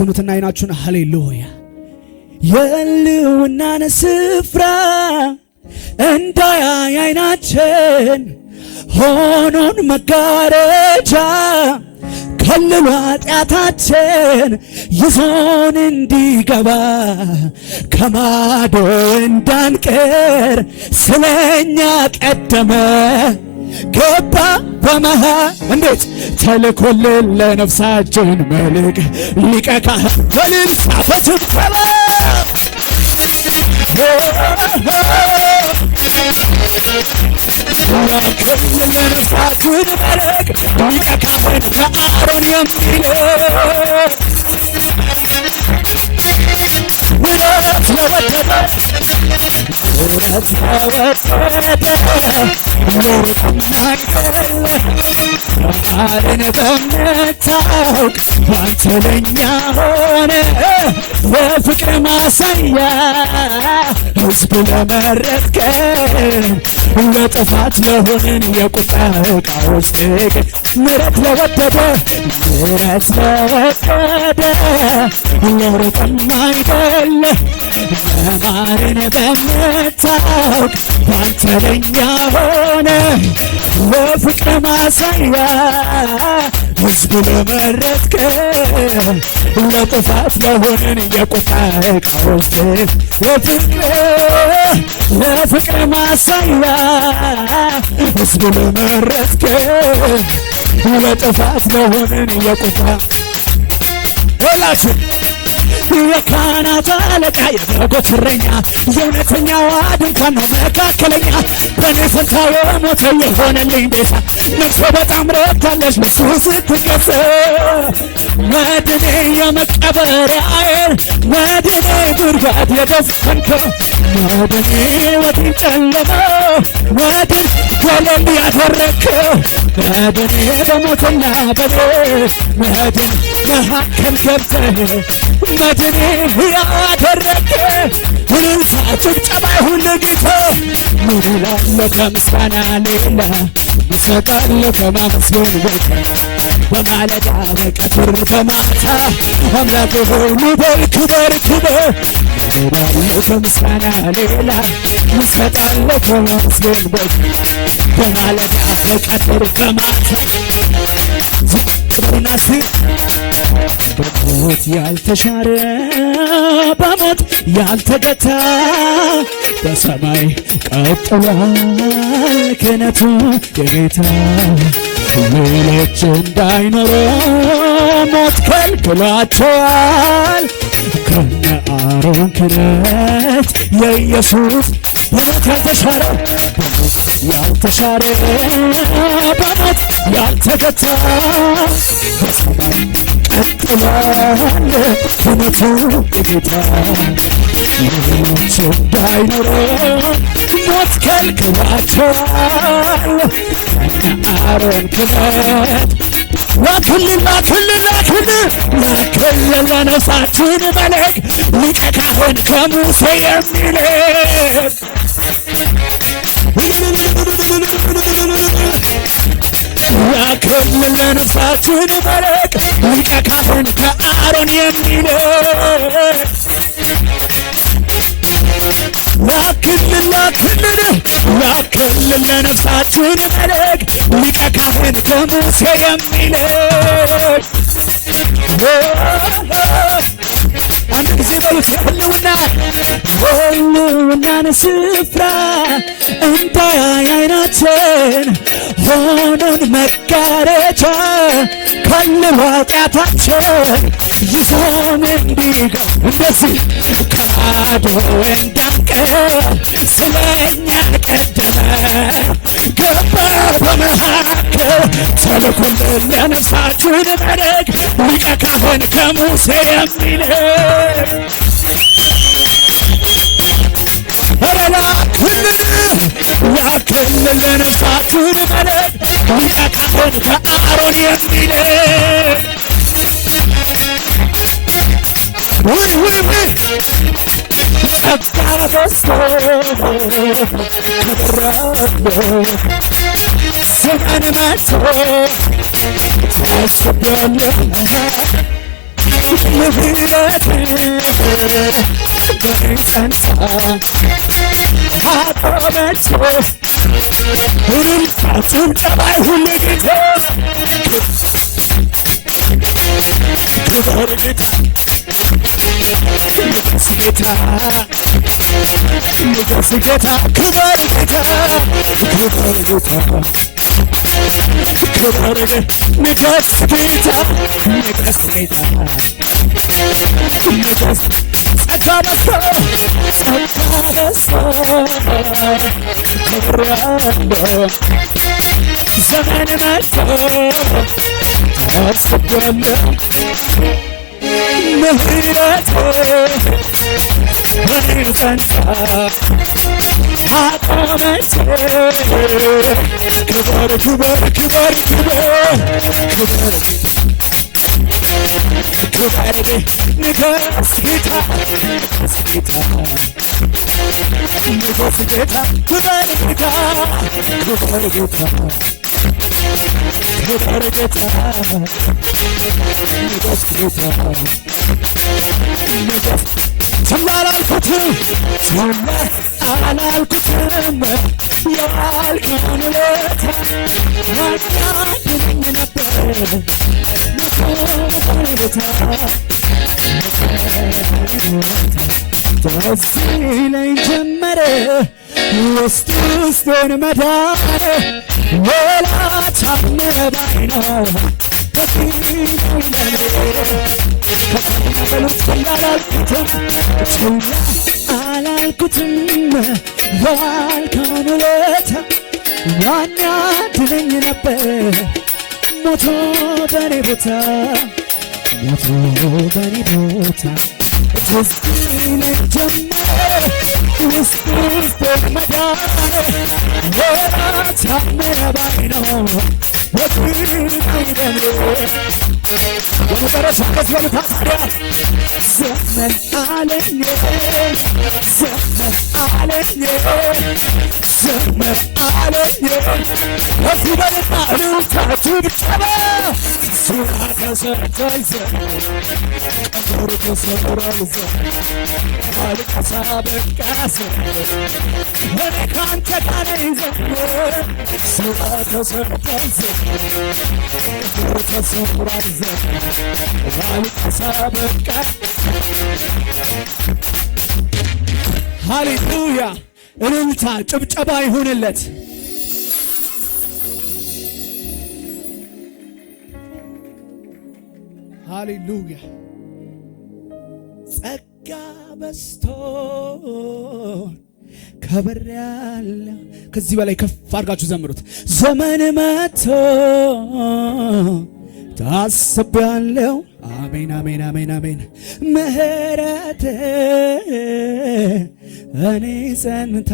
ጨፍኑትና አይናችሁን ሃሌሉያ የህልውናን ስፍራ እንዳያይ አይናችን ሆኖን መጋረጃ ከልሎ ኃጢአታችን ይዞን እንዲገባ ከማዶ እንዳንቀር ስለኛ ቀደመ ገባ በመሃል እንዴት ተልኮልን ለነፍሳችን መልክ ሊቀ ካህን በእልልታ በጭብጨባ ያከብልን ለነፍሳችን መልክ ሊቀ ካህን ከአሮን የሚልክ ውረት ለወደደ ውረት ለወደደ ማርን በምታውቅ ባንተ ለኛ ሆነ የፍቅር ማሳያ ሕዝብ ለመረጥከን ለጥፋት ለሆንን የቁጣ ዕቃዎች ግን ምሕረት ለወደደ ምሕረት ለወደደ ለሩቅም አይደለ ማርን በምታውቅ ባንተ ለኛ ሆነ የፍቅር ማሳያ ሕዝብ ለመረጥከን ለጥፋት ለሆንን የቁጣ ዕቃዎች ለፍቅር ማሳያ ሕዝብ ለመረጥከን ለጥፋት ለሆንን የቁጣ ሁላችሁ የካህናት አለቃ የበጎች እረኛ የእውነተኛው ድንኳን ነው መካከለኛ በእኔ ፈንታ የሞተ የሆነልኝ ቤዛ ነፍሴ በጣም ረክታለች በሱ ስትገሰ መድኔ የመቀበሪያዬን መድኔ ጉድጓድ የደፈንከው መድኔ ወዲን ጨለማ ወዲን ገለል ያደረግከው መድኔ በሞትና በኔ መድን መካከል ገብተህ መድኔ ያደረገ እልልታ ጭብጨባ ይሁን ለጌታ ምን እላለሁ ከምስጋና ሌላ እሰጣለሁ ከማመስገን በቀር በማለዳ በቀትር በማታ አምላኬ ሆይ ክበር ክበር ክበር ምን እላለሁ ከምስጋና ሌላ እሰጣለሁ ከማመስገን በቀር በማለዳ በቀትር በማታ ዝቅ በሉና እስቲ በሞት ያልተሻረ በሞት ያልተገታ በሰማይ ቀጥሏል ክህነቱ የጌታ ሌሎች እንዳይኖሩ ሞት ከልክሏቸዋል ከነ አሮን ክህነት የኢየሱስ በሞት ያልተሻረ በሞት ያልተሻረ በሞት ያልተገታ በሰማይ ቀጥሏል ክህነቱ የጌታ ሌሎች እንዳይኖሩ ሞት ከልክሏቸዋል ከነ አሮን ክህነት ላክልን ላክልን ላክልን ላክልን ለነፍሳችን መልክ ሊቀ ካህን ከሙሴ የሚልክ ላክልን ለነፍሳችን መልክ ሊቀ ካህን ከአሮን የሚልክ ላክልን ላክልን ላክልን ለነፍሳችን መልክ ሊቀ ካህን ከሙሴ የሚልክ አንድ ጊዜ በሉት የህልውናን ስፍራ እንዳያይ አይናችን ሆኖን መጋረጃ ከልሎ ኃጢአታችን ይዞን እንዲገባ እንደዚህ ከማዶ እንዳንቀር ስለኛ ቀደመ ገባ በመካከል ተልኮልን ለነፍሳችን መልክ ሊቀ ካህን ከሙሴ የሚልክ ላክልን ለነፍሳችን መልክ ሊቀ ካህን ከአሮን የሚልክ ውይ ውይ ውይ ጸጋ በዝቶ ክብር ዘመን መጥቶ ታስቤያለሁ ምህረት በኔ ጸንታ አቆመች እልልታ ጭብጨባ ይሁን ለጌታ ክብር ጌታ ንገስ ጌታ ንገስ ጌታ ክብር ጌታ ክብር ጌታ ክብር ንገስ ጌታ ንገስ ጌታ ንገስ ጸጋ በዝቶ ጸጋ በዝቶ ከብሬአለሁ ዘመን መጥቶ ታስቤያለሁ ምህረት በኔ ጸንታ አቆመች ክብር ክብር ክብር ክብር ክብር ክብር ንገስ ጌታ ንገስ ጌታ ንገስ ጌታ ክብር ጌታ ክብር ጌታ ክብር ጌታ ንገስ ጌታ ንገስ ችላ አላልኩትም ችላ አላልኩትም የዋልከውን ውለታ ያድነኝ ነበር ደስ ይለኝ ጀመረ ውስጥ ውስጤን መዳን ሌላ ታምር ባይኖር በቂ ነው ለኔ ከበሉት ችላ አላልኩትም ችላ አላልኩትም የዋልከውን ውለታ ያን ያድነኝ ነበር ሞቶ በኔ ቦታ ሞቶ በኔ ቦታ ደስ ይለኝ ጀመረ ውስጥ ውስጤን መዳን ሌላ ታምር ባይኖር በቂ ነው ለኔ የመጨረሻ ቀስ በሉታ ታዲያ ዘመን አለኝ ዘመን አለኝ ዘመን አለኝ ከዚህ በልና እልልታችሁ ብቻባ ስራ ተሰርቷል ዘመን ቀንበሩ ተሰብሯል ዘመን ማልቀሳ በቃ ዘመን እኔ ካንተ ጋር ነኝ ዘመን ስራ ተሰርቷል ዘመን ቀንበሩ ተሰብሯል ዘመን ማልቀሳ በቃ ሃሌሉያ እልልታ ጭብጨባ ይሁንለት። ሃሌሉያ ጸጋ በዝቶ ከብሬአለሁ። ከዚህ በላይ ከፍ አድርጋችሁ ዘምሩት። ዘመን መጥቶ ታስቤያለሁ። አሜን አሜን አሜን አሜን። ምህረት እኔ ጸንታ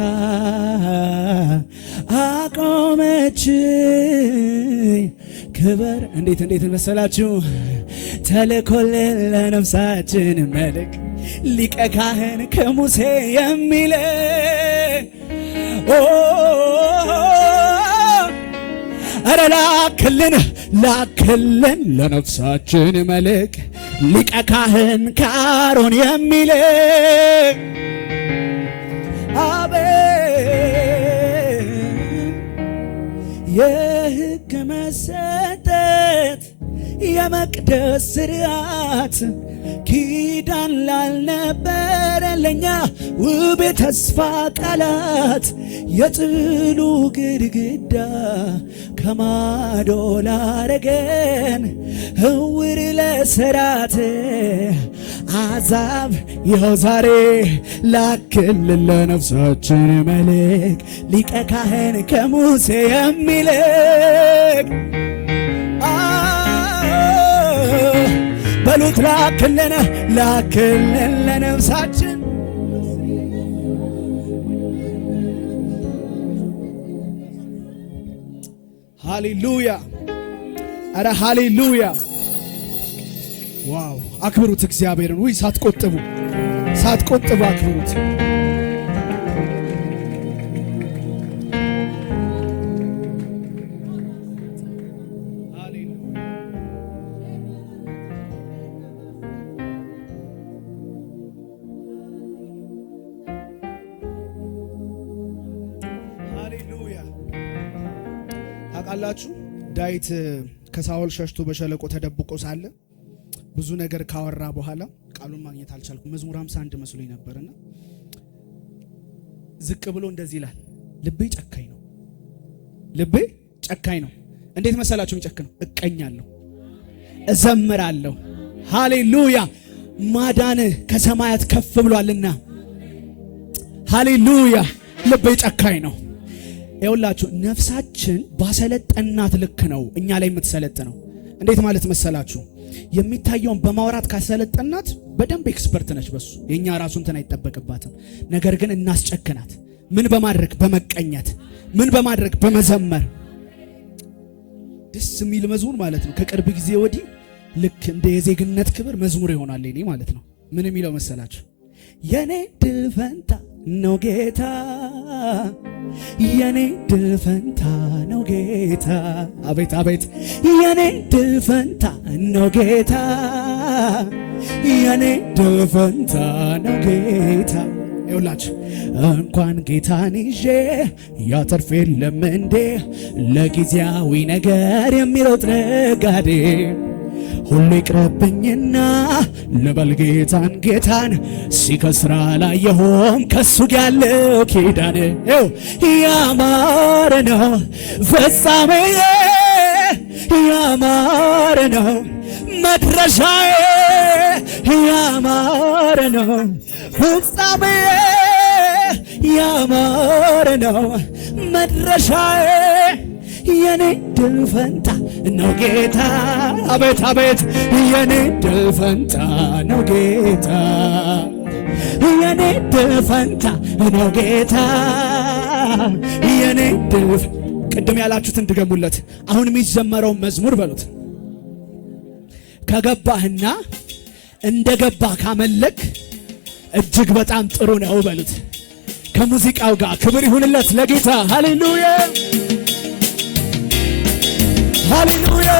አቆመችኝ። ክብር እንዴት መሰላችሁ? ተልኮልን ለነፍሳችን መልክ ሊቀ ካህን ከሙሴ የሚል ኧረ ላክልን ለነፍሳችን መልክ ሊቀ ካህን ከአሮን የሚል አቤት የሕግ መሰጠት የመቅደስ ስርዓት ኪዳን ላልነበረ ለኛ ውብ ተስፋ ቃላት የጥሉ ግድግዳ ከማዶ ላረገን እውር ለሰራት አዛብ ይኸው ዛሬ ላክልን ለነፍሳችን መልክ ሊቀ ካህን ከሙሴ የሚልክ በሉት ላክልን ለነፍሳችን ሃሌሉያ አረ ሃሌሉያ ዋው አክብሩት እግዚአብሔርን ወይ ሳትቆጥቡ አክብሩት ታውቃላችሁ ዳዊት ከሳኦል ሸሽቶ በሸለቆ ተደብቆ ሳለ ብዙ ነገር ካወራ በኋላ ቃሉን ማግኘት አልቻልኩም። መዝሙር 51 መስሎኝ ነበርና ዝቅ ብሎ እንደዚህ ይላል፣ ልቤ ጨካኝ ነው። ልቤ ጨካኝ ነው። እንዴት መሰላችሁ የሚጨክነው? እቀኛለሁ፣ እዘምራለሁ። ሃሌሉያ! ማዳንህ ከሰማያት ከፍ ብሏልና ሃሌሉያ! ልቤ ጨካኝ ነው። ይኸውላችሁ ነፍሳችን ባሰለጠናት ልክ ነው እኛ ላይ የምትሰለጥነው። እንዴት ማለት መሰላችሁ? የሚታየውን በማውራት ካሰለጠናት በደንብ ኤክስፐርት ነች በሱ። የኛ ራሱ እንትን አይጠበቅባትም። ነገር ግን እናስጨክናት። ምን በማድረግ? በመቀኘት። ምን በማድረግ? በመዘመር። ደስ የሚል መዝሙር ማለት ነው። ከቅርብ ጊዜ ወዲህ ልክ እንደ የዜግነት ክብር መዝሙር ይሆናል ለኔ ማለት ነው። ምን የሚለው መሰላችሁ? የኔ ድል ፈንታ ነው ጌታ፣ የኔ ድል ፈንታ ነው ጌታ። አቤት አቤት! የኔ ድል ፈንታ ነው ጌታ፣ የኔ ድል ፈንታ ነው ጌታ። ይውላችሁ እንኳን ጌታን ይዤ ያተርፍ የለም እንዴ ለጊዜያዊ ነገር የሚሮጥ ነጋዴ። ሁሉ ይቅረብኝና ልበል ጌታን ጌታን፣ ሲከስራ ላየሁም ከሱ ያለው ኪዳን። ያማረ ነው ፍጻሜዬ፣ ያማረ ነው መድረሻዬ፣ ያማረ ነው ፍጻሜዬ፣ ያማረ ነው መድረሻዬ። የኔ ድል ፈንታ ነው ጌታ። አቤት አቤት! የኔ ድል ፈንታ ነው ጌታ፣ የኔ ድል ፈንታ ነው ጌታ፣ የኔ ድል። ቅድም ያላችሁትን ድገሙለት። አሁን የሚዘመረውን መዝሙር በሉት። ከገባህና እንደገባህ ካመለክ እጅግ በጣም ጥሩ ነው በሉት። ከሙዚቃው ጋር ክብር ይሁንለት ለጌታ። ሃሌሉያ ሃሌሉያ!